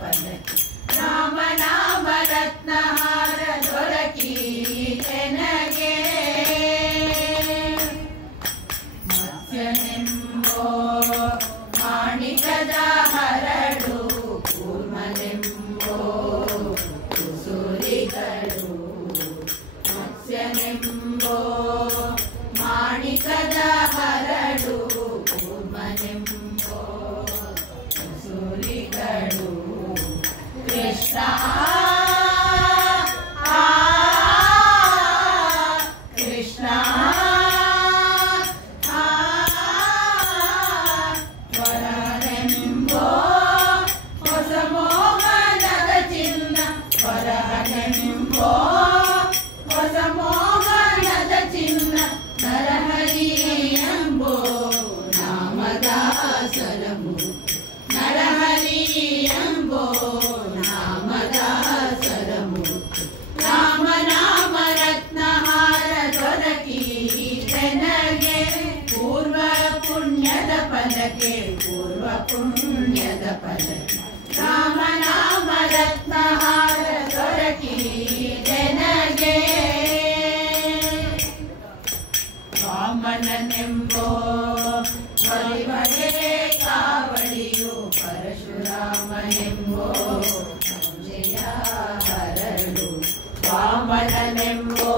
ಪಲ್ಲಕ್ಕಿ ರಾಮನಾಮ ರತ್ನಹಾರ ದೊರಕೀತೆನಗೆ ಮತ್ಸ್ಯನೆಂಬೋ ಮಾಣಿಕದ ಹರಡು ಕೂರ್ಮನೆಂಬೋ ಕುಸುರಿಗಳು ಮತ್ಸ್ಯನೆಂಬೋ ಮಾಣಿಕದ ಹರಡು ಕೂರ್ಮನೆಂಬೋ ಕುಸುರಿಗಳು ಕೃಷ್ಣ ಕೃಷ್ಣ ವರನೆಂಬೋ ಹೊಸ ಮೋಹನದ ಚಿನ್ನ ವರನೆಂಬೋ ಹೊಸ ಮೋಹನದ ಚಿನ್ನ ನರಹರಿ ಎಂಬೋ ನಾಮದಾಸರಮು ನರಹರಿ ಎಂಬೋ ನಾಮದಾಸರಮು ರಾಮನಾಮ ರತ್ನಹಾರ ದೊರಕೀತೆನಗೆ ಪೂರ್ವ ಪುಣ್ಯದ ಫಲಕ್ಕೆ ಪೂರ್ವ ಪುಣ್ಯದ ಫಲಕ್ಕೆ ರಾಮನಾಮ ರತ್ನಹಾರ ದೊರಕೀತೆನಗೆ ವಾಮನನೆಂಬೋ ಬಲಿವರೇ ಕಾವಳಿಯು ಪರಶುರಾಮನೆಂಬೋ ಸಂಜಯ ಹರಡು ವಾಮನನೆಂಬೋ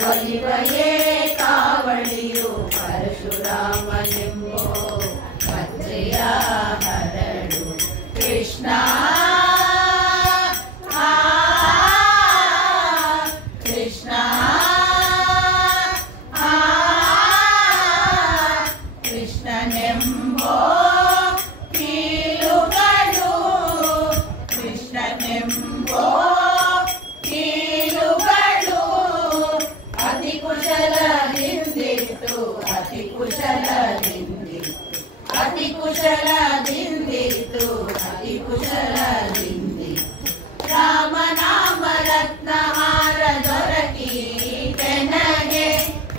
ಬಲಿವರೇ ಕಾವಳಿಯು ಪರಶುರಾಮನೆಂಬೋ ಸಂಜಯ ಹರಡು ಕೃಷ್ಣ ಕೃಷ್ಣ ಕೃಷ್ಣನೆಂಬೋ ಕೀಲುಗಳು ಕೃಷ್ಣನೆಂಬೋ ಕೀಲುಗಳು ಅತಿ ಕುಶಲದಿಂದಿತ್ತು ಅತಿ ಕುಶಲದಿಂದಿತ್ತು ಅತಿ ಕುಶಲದಿಂದಿತ್ತು ಅತಿ ಕುಶಲದಿಂದಿತ್ತು ರಾಮನಾಮ ರತ್ನಹಾರ ದೊರಕೀತೆನಗೆ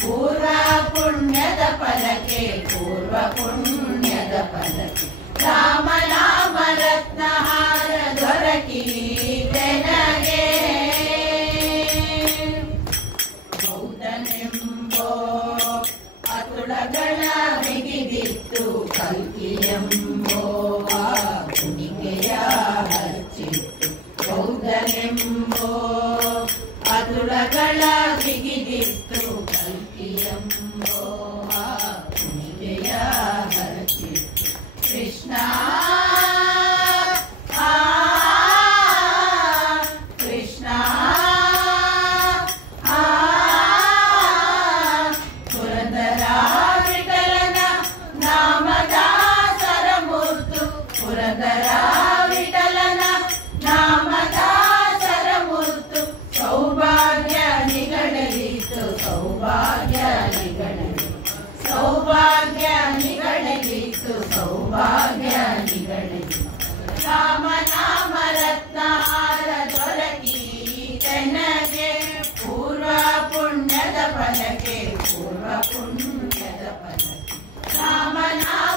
ಪೂರ್ವ ಪುಣ್ಯದ ಫಲಕ್ಕೆ ಪೂರ್ವ ಪುಣ್ಯದ ಫಲಕ್ಕೆ ರಾಮನಾಮ ರತ್ನಹಾರ ದೊರಕೀತೆನಗೆ ಬೌದ್ಧನೆಂಬೋ ಅತುಳಗಳ ಬಿಗಿದಿತ್ತು ಕಲ್ಕಿಯೆಂಬೋ ಕುಣಿಕೆಯ ಹಚ್ಚಿತ್ತು ಬೌದ್ಧನೆಂಬೋ ಅತುಳಗಳ ಬಿಗಿದಿತ್ತು ಕಲ್ಕಿಯೆಂಬೋ ಕುಣಿಕೆಯ ಹಚ್ಚಿತ್ತು ಕೃಷ್ಣ ಕೃಷ್ಣ ಪುರಂದರ ವಿಠಲನ ನಾಮದಾಸರ ಮೂರ್ತು ಪುರಂದರ ವಿಠಲನ ನಾಮದಾಸರ ಮೂರ್ತು ಸೌಭಾಗ್ಯ ನಿಗಳಲಿತು ಸೌಭಾಗ್ಯ ನಿಗಳಲಿತು ಸೌಭಾಗ್ಯ ನಿಗಳಲಿತು ಸೌಭಾಗ್ಯ ನಿಗಳಲಿತು ರಾಮನಾಮ ರತ್ನಹಾರ ದೊರಕೀತೆನಗೆ ಪೂರ್ವ ಪುಣ್ಯದ ಫಲಕ್ಕೆ ಪೂರ್ವ ಪುಣ್ಯದ ಫಲಕ್ಕೆ ರಾಮನಾಮ